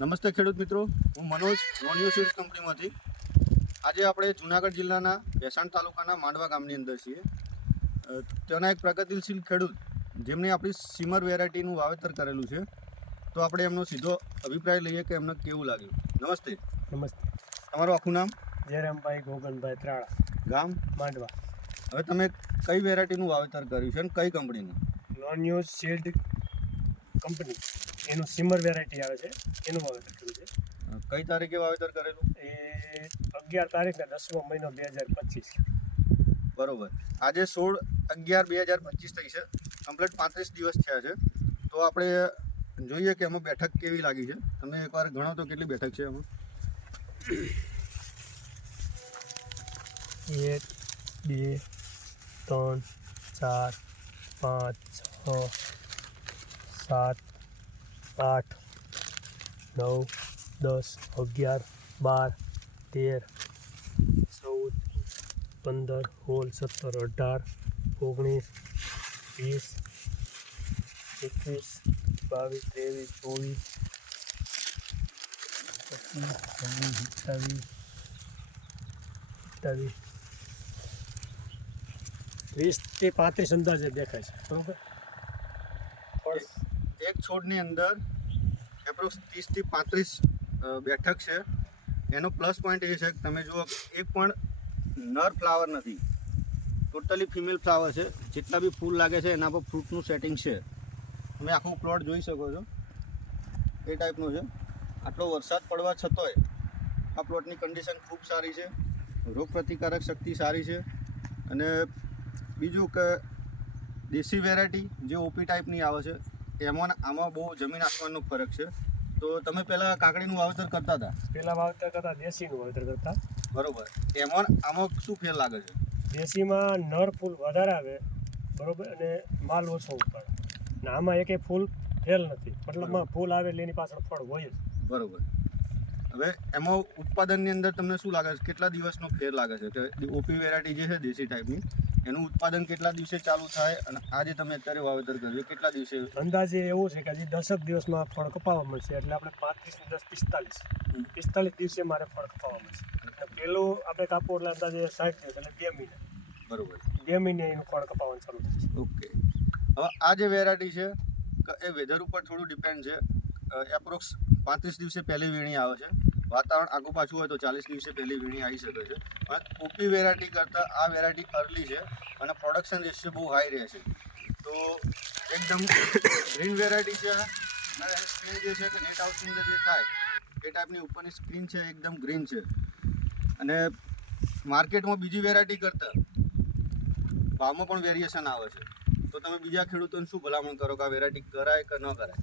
નમસ્તે ખેડૂત મિત્રો, હું મનોજ નોનિયો સીડ્સ કંપનીમાંથી. આજે આપણે જૂનાગઢ જિલ્લાના ભેસાણ તાલુકાના માંડવા ગામની અંદર છીએ. તેના એક પ્રગતિશીલ ખેડૂત જેમણે આપણી સીમર વેરાયટીનું વાવેતર કરેલું છે, તો આપણે એમનો સીધો અભિપ્રાય લઈએ કે એમને કેવું લાગ્યું. નમસ્તે. નમસ્તે. તમારું આખું નામ? જયરામભાઈ ગોગનભાઈ ત્રાળા, ગામ? માંડવા. હવે તમે કઈ વેરાયટીનું વાવેતર કર્યું છે અને કઈ કંપનીનું? નોનિયો સીડ કંપની, એનું સિમર વેરાયટી આવે છે, એનું વાવેતર કર્યું છે. કઈ તારીખે વાવેતર કરેલું? એ 11 તારીખના 10મો મહિનો 2025. બરોબર. આજે 16/11/2025 થઈ છે. કમ્પ્લીટ 35 દિવસ થયા છે. તો આપણે જોઈએ કે એમાં બેઠક કેવી લાગી છે. તમે એકવાર ગણો તો કેટલી બેઠક છે એમાં? 1 2 3 4 5 6 7 8 9 10 11 12 13 14 15 16 17 18 19 20 21 22 23 24 20 35 અંદાજે દેખાય છે. બરોબર. એક છોડની અંદર એપ્રોક્સ 30 થી 35 બેઠક છે. એનો પ્લસ પોઈન્ટ એ છે કે તમે જુઓ એક પણ નર ફ્લાવર નથી, ટોટલી ફિમેલ ફ્લાવર છે. જેટલા બી ફૂલ લાગે છે એના પર ફ્રૂટનું સેટિંગ છે. તમે આખું પ્લોટ જોઈ શકો છો, એ ટાઈપનું છે. આટલો વરસાદ પડવા છતાંય આ પ્લોટની કન્ડિશન ખૂબ સારી છે, રોગ પ્રતિકારક શક્તિ સારી છે. અને બીજું કે દેશી વેરાયટી જે ઓપી ટાઈપની આવે છે એમાં આમાં બહુ જમીન આસમાનનો ફરક છે. તો તમે પહેલાં કાકડીનું વાવેતર કરતા હતા? પહેલાં વાવેતર કરતા દેશીનું વાવેતર કરતા. બરોબર. એમાં આમાં શું ફેર લાગે છે? દેશીમાં નર ફૂલ વધારે આવે, બરોબર, અને માલ ઓછો ઉપાડે. ને આમાં એકે ફૂલ ફેલ નથી, મતલબમાં ફૂલ આવે એટલે એની પાછળ ફળ હોય જ. બરોબર. હવે એમાં ઉત્પાદનની અંદર તમને શું લાગે છે, કેટલા દિવસનો ફેર લાગે છે કે ઓપી વેરાયટી જે છે દેશી ટાઈપની એનું ઉત્પાદન કેટલા દિવસે ચાલુ થાય અને આજે તમે અત્યારે વાવેતર કર્યું કેટલા દિવસે? અંદાજે એવું છે કે હજી 10 દિવસમાં ફળ કપાવવા મળશે, એટલે આપણે 35 ને 10 45 દિવસે મારે ફળ કપાવવા મળશે. અને પહેલું આપણે કાપવું એટલે અંદાજે 60 દિવસ, એટલે 2 મહિના. બરોબર. 2 મહિને એનું ફળ કપાવવાનું ચાલુ થશે. ઓકે. હવે આ જે વેરાયટી છે એ વેધર ઉપર થોડું ડિપેન્ડ છે. એપ્રોક્સ 35 દિવસે પહેલી વીણી આવે છે. વાતાવરણ આગું પાછું હોય તો 40 દિવસે પહેલી વીણી આવી શકે છે. અને ઓપી વેરાયટી કરતાં આ વેરાયટી અર્લી છે અને પ્રોડક્શન રેશિયો બહુ હાઈ રહે છે. તો એકદમ ગ્રીન વેરાયટી છે. અને સ્ક્રીન જે છે કે નેટ હાઉસની અંદર જે થાય એ ટાઈપની ઉપરની સ્ક્રીન છે એકદમ ગ્રીન છે. અને માર્કેટમાં બીજી વેરાયટી કરતાં ભાવમાં પણ વેરિએશન આવે છે. તો તમે બીજા ખેડૂતોને શું ભલામણ કરો કે આ વેરાયટી કરાય કે ન કરાય?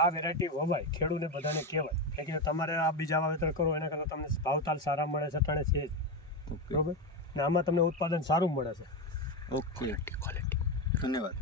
આ વેરાયટી વવાય, ખેડૂતને બધાને કહેવાય કે તમારે આ બીજા વાવેતર કરો એના કરતાં તમને ભાવતાલ સારા મળે છે, અટાણે છે જ. ઓકે. બરોબર. ને આમાં તમને ઉત્પાદન સારું મળે છે. ઓકે, ધન્યવાદ.